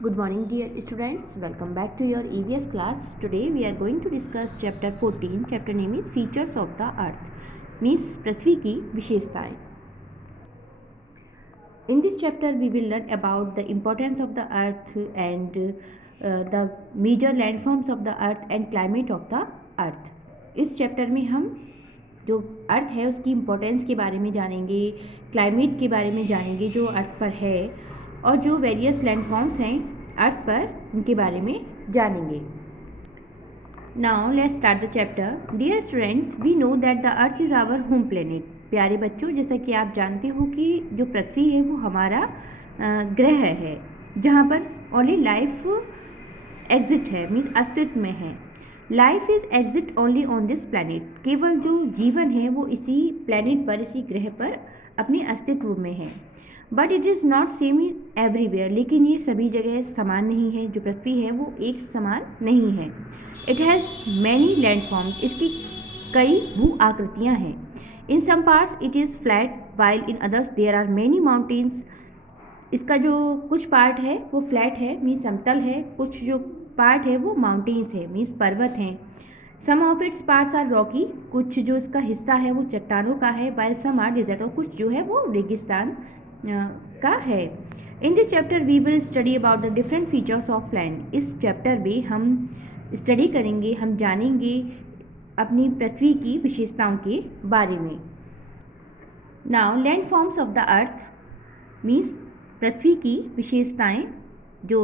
Good morning dear students, welcome back to your EVS class. Today we are going to discuss chapter 14. Chapter name is Features of the Earth, means पृथ्वी की विशेषताएं. In this chapter we will learn about the importance of the earth and the major landforms of the earth and climate of the earth. इस chapter में हम जो अर्थ है उसकी importance के बारे में जानेंगे, क्लाइमेट के बारे में जानेंगे जो अर्थ पर है, और जो वेरियस लैंडफॉर्म्स हैं अर्थ पर उनके बारे में जानेंगे. Now let's start the chapter. Dear students, we know that the earth is our home planet. प्यारे बच्चों, जैसा कि आप जानते हो कि जो पृथ्वी है वो हमारा ग्रह है जहाँ पर ओनली लाइफ एग्जिट है, मीन्स अस्तित्व में है. Life is exit only on this planet. केवल जो जीवन है वो इसी प्लैनेट पर, इसी ग्रह पर अपने अस्तित्व में है. But it is not same everywhere. लेकिन ये सभी जगह समान नहीं है. जो पृथ्वी है वो एक समान नहीं है. It has many landforms. इसकी कई भू आकृतियाँ हैं. In some parts it is flat while in others there are many mountains. इसका जो कुछ पार्ट है वो फ्लैट है, मीन्स समतल है. कुछ जो पार्ट है वो माउंटेन्स है, मीन्स पर्वत हैं. Some of its parts are rocky. कुछ जो इसका हिस्सा है वो चट्टानों का है. While some are desert. और कुछ जो है वो रेगिस्तान का है. In this chapter we will study about the different features of land. इस चैप्टर में हम स्टडी करेंगे, हम जानेंगे अपनी पृथ्वी की विशेषताओं के बारे में. Now land forms of the earth means पृथ्वी की विशेषताएं जो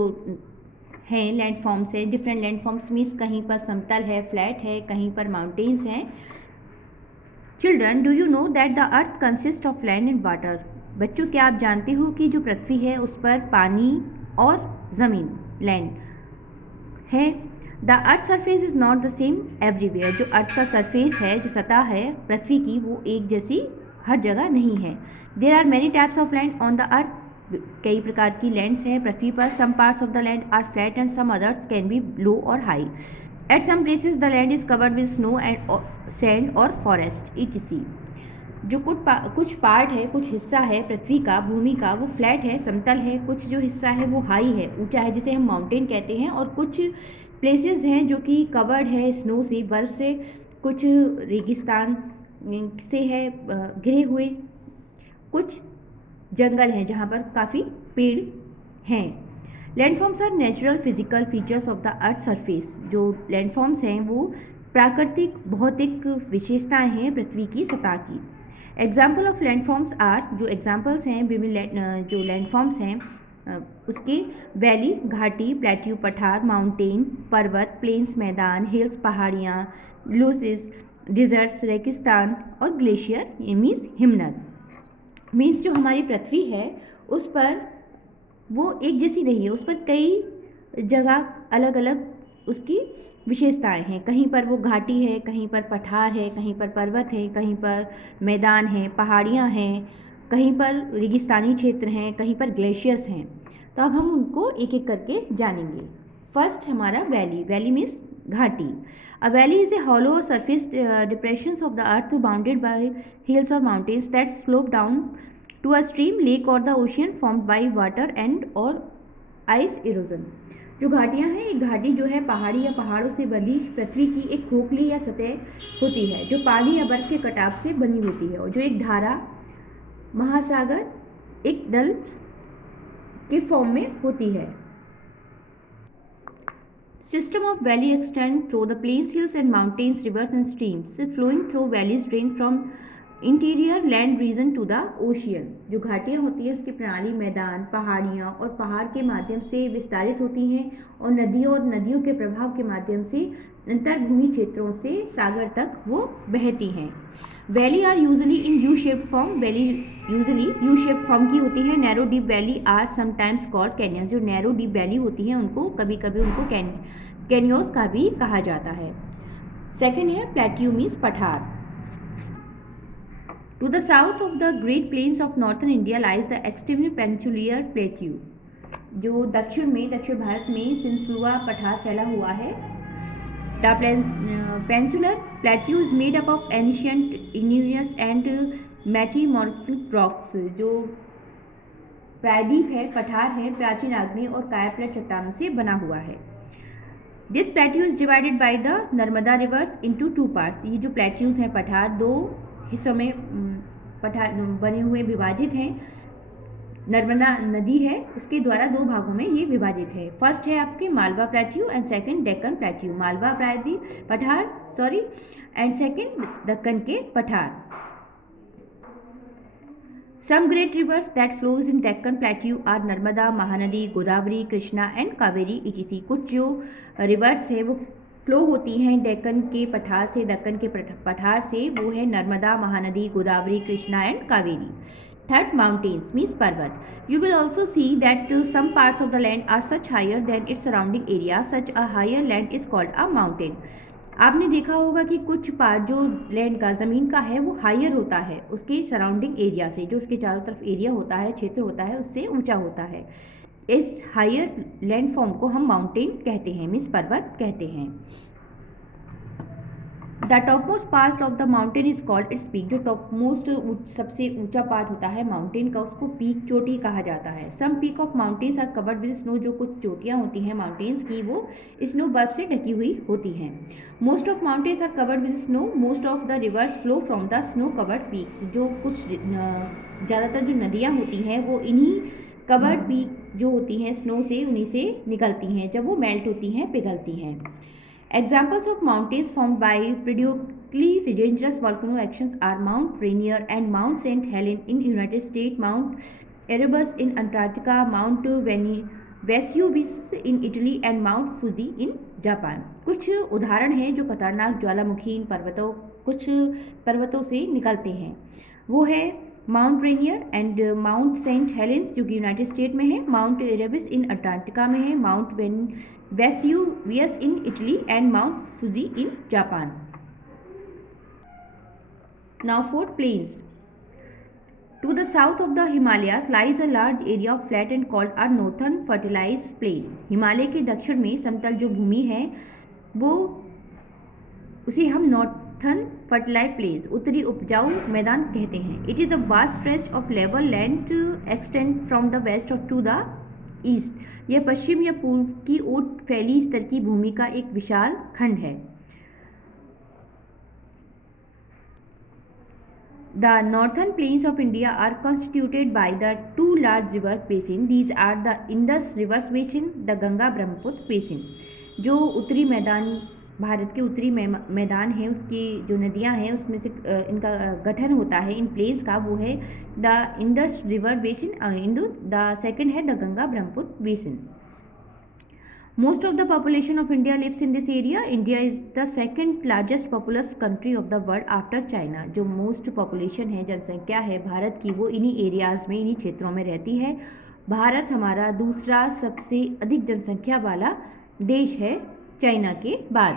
हैं, लैंड फॉर्म्स हैं. डिफरेंट लैंड फॉर्म्स मीन्स कहीं पर समतल है, फ्लैट है, कहीं पर माउंटेन्स हैं. Children, do you know that the earth consist of land and water. बच्चों, क्या आप जानते हो कि जो पृथ्वी है उस पर पानी और ज़मीन, लैंड है. The earth surface is not the same everywhere. जो अर्थ का सरफेस है, जो सतह है पृथ्वी की, वो एक जैसी हर जगह नहीं है. There are many types of land on the earth. कई प्रकार की लैंड्स हैं पृथ्वी पर. Some parts of the land are flat and some others can be low or high. At some places the land is covered with snow and sand or forest etc. जो कुछ part है, कुछ हिस्सा है पृथ्वी का, भूमि का, वो फ्लैट है, समतल है. कुछ जो हिस्सा है वो हाई है, ऊंचा है, जिसे हम माउंटेन कहते हैं. और कुछ प्लेसेस हैं जो कि कवर्ड है स्नो से, बर्फ से. कुछ रेगिस्तान से है घिरे हुए. कुछ जंगल हैं जहाँ पर काफ़ी पेड़ हैं. Landforms are natural physical features of the earth surface. जो लैंडफॉर्म्स हैं वो प्राकृतिक भौतिक विशेषताएं हैं पृथ्वी की सतह की. एग्जाम्पल ऑफ लैंडफॉर्म्स आर, जो एग्जाम्पल्स हैं विभिन्न जो लैंडफॉर्म्स हैं उसके: वैली घाटी, प्लेट्यू पठार, माउंटेन पर्वत, प्लेन्स मैदान, हिल्स पहाड़ियाँ, लूसिस डिजर्ट्स रेगिस्तान, और ग्लेशियर मीन्स हिमनद. मीन्स जो हमारी पृथ्वी है उस पर वो एक जैसी नहीं है. उस पर कई जगह अलग अलग उसकी विशेषताएं हैं. कहीं पर वो घाटी है, कहीं पर पठार है, कहीं पर पर्वत है, कहीं पर मैदान है, पहाड़ियाँ हैं, कहीं पर रेगिस्तानी क्षेत्र हैं, कहीं पर ग्लेशियर्स हैं. तो अब हम उनको एक एक करके जानेंगे. फर्स्ट हमारा वैली. वैली मीन्स घाटी. A valley is a hollow or surface depressions of the earth bounded by hills or mountains that slope down to a stream, lake or the ocean formed by water and or ice erosion. जो घाटियाँ हैं, एक घाटी जो है पहाड़ी या पहाड़ों से बंधी पृथ्वी की एक खोखली या सतह होती है जो पानी या बर्फ के कटाव से बनी होती है, और जो एक धारा, महासागर, एक दल के फॉर्म में होती है. System of valley extend through the plains, hills and mountains, rivers and streams flowing through valleys drain from interior land region to the ocean. जो घाटियाँ होती हैं उसकी प्रणाली मैदान, पहाड़ियाँ और पहाड़ के माध्यम से विस्तारित होती हैं, और नदियों और नदियों के प्रभाव के माध्यम से अंतर्भूमि क्षेत्रों से सागर तक वो बहती हैं. Valley are usually in U shaped form. Valley usually U shaped form की होती है. Narrow deep valley are sometimes called canyons. जो नैरो डीप वैली होती हैं उनको कभी कभी उनको कैनियोस का भी कहा जाता है. सेकेंड है प्लेट्यू मीन्स पठार. To the south of the Great Plains of Northern India lies the extremely peninsular plateau. जो दक्षिण भारत में सिंसुआ पठार फैला हुआ है. The peninsular plateau is made up of ancient igneous and metamorphic rocks. जो प्रायद्वीप है, पठार है, प्राचीन आग्नेय और कायापलट चट्टानों से बना हुआ है। This plateau is divided by the Narmada reverse into 2 parts. ये जो प्लेट्यूज हैं पठार 2 हिस्सों में पठार बने हुए विभाजित हैं। नर्मदा नदी है उसके द्वारा 2 भागों में ये विभाजित है। फर्स्ट है आपके Malwa plateau and second Deccan plateau. Malwa प्रायद्वीप पठार एंड सेकंड दक्कन के पठार। Some great rivers that flows in Deccan Plateau are Narmada, Mahanadi, Godavari, Krishna and Kaveri etc। कुछ जो रिवर्स है वो फ्लो होती हैं डेक्कन के पठार से, दक्कन के पठार से, वो है Narmada, Mahanadi, Godavari, Krishna and Kaveri. Third, mountains means पर्वत। You will also see that some parts of the land are such higher than its surrounding area, such a higher land is called a mountain. आपने देखा होगा कि कुछ पार्ट जो लैंड का ज़मीन का है वो हायर होता है उसके सराउंडिंग एरिया से, जो उसके चारों तरफ एरिया होता है, क्षेत्र होता है, उससे ऊंचा होता है। इस हायर लैंड फॉर्म को हम माउंटेन कहते हैं, मीन्स पर्वत कहते हैं। The topmost part of the mountain is called its peak. जो टॉपमोस्ट सबसे ऊंचा पार्ट होता है माउंटेन का उसको पीक, चोटी कहा जाता है। Some peak of mountains are covered with snow. जो कुछ चोटियां होती हैं माउंटेन्स की वो स्नो बर्फ से ढकी हुई होती हैं। Most of mountains are covered with snow. Most of the rivers flow from the snow covered peaks. जो कुछ ज़्यादातर जो नदियाँ होती हैं वो इन्हीं कवर्ड पीक जो होती हैं स्नो से, उन्हीं से निकलती हैं जब वो मेल्ट होती हैं, पिघलती हैं। Examples of mountains formed by periodically dangerous volcano actions are Mount Rainier and Mount St. Helens in United States, Mount Erebus in Antarctica, Mount Vesuvius in Italy and Mount Fuji in Japan। कुछ उदाहरण हैं जो खतरनाक ज्वालामुखी इन कुछ पर्वतों से निकलते हैं। वो है Mount Rainier and Mount Saint Helens जो कि यूनाइटेड स्टेट में है, माउंट एरेबिस इन अंटार्कटिका में है, Mount Vesuvius in Italy and Mount Fuji in Japan. Now fourth, plains. To the south of the Himalayas lies a large area of flat and called are northern fertilise plain. Himalaya के दक्षिण में समतल जो भूमि है वो उसे हम नॉर्थर्न फर्टिलाइज प्लेन्स, उत्तरी उपजाऊ मैदान कहते हैं। It is a vast stretch of level land extend from the west to the east. यह पश्चिम या पूर्व की ओर फैली स्तर की भूमि का एक विशाल खंड है। The northern plains of India are constituted by the two large river basins. These are the Indus River Basin, the Ganga Brahmaputra Basin। जो उत्तरी मैदान, भारत के उत्तरी मैदान है उसकी जो नदियां हैं उसमें से इनका गठन होता है इन प्लेन्स का, वो है the Indus river basin, the second है the Ganga Brahmaputra basin. Most of the population of India lives in this area. India is the second largest populous country of the world after China। जो most population है, जनसंख्या है भारत की, वो इन्हीं areas में, इन्हीं क्षेत्रों में रहती है। भारत हमारा दूसरा सबसे अधिक जनसंख्या वाला देश है चाइना के बाद।